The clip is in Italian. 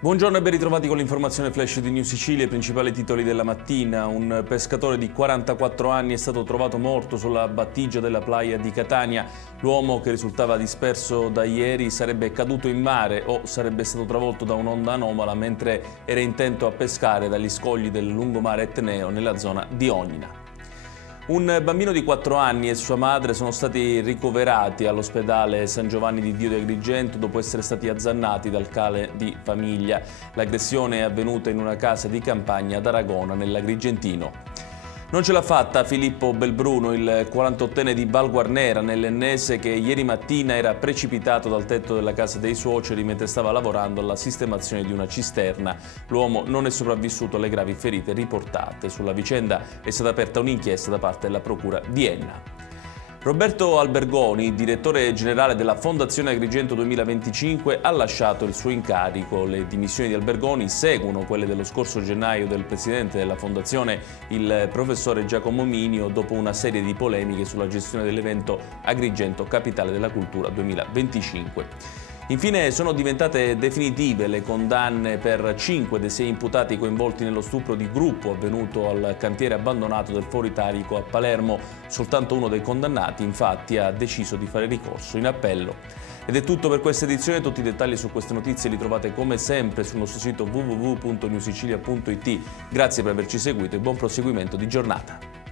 Buongiorno e ben ritrovati con l'informazione flash di New Sicilia. I principali titoli della mattina. Un pescatore di 44 anni è stato trovato morto sulla battigia della playa di Catania. L'uomo, che risultava disperso da ieri, sarebbe caduto in mare o sarebbe stato travolto da un'onda anomala mentre era intento a pescare dagli scogli del lungomare Etneo nella zona di Ognina. Un bambino di 4 anni e sua madre sono stati ricoverati all'ospedale San Giovanni di Dio di Agrigento dopo essere stati azzannati dal cane di famiglia. L'aggressione è avvenuta in una casa di campagna ad Aragona, nell'Agrigentino. Non ce l'ha fatta Filippo Belbruno, il 48enne di Val Guarnera, nell'Ennese, che ieri mattina era precipitato dal tetto della casa dei suoceri mentre stava lavorando alla sistemazione di una cisterna. L'uomo non è sopravvissuto alle gravi ferite riportate. Sulla vicenda è stata aperta un'inchiesta da parte della Procura di Enna. Roberto Albergoni, direttore generale della Fondazione Agrigento 2025, ha lasciato il suo incarico. Le dimissioni di Albergoni seguono quelle dello scorso gennaio del presidente della Fondazione, il professore Giacomo Minio, dopo una serie di polemiche sulla gestione dell'evento Agrigento Capitale della Cultura 2025. Infine sono diventate definitive le condanne per 5 dei 6 imputati coinvolti nello stupro di gruppo avvenuto al cantiere abbandonato del Foro Italico a Palermo. Soltanto uno dei condannati, infatti, ha deciso di fare ricorso in appello. Ed è tutto per questa edizione. Tutti i dettagli su queste notizie li trovate come sempre sul nostro sito www.newsicilia.it. Grazie per averci seguito e buon proseguimento di giornata.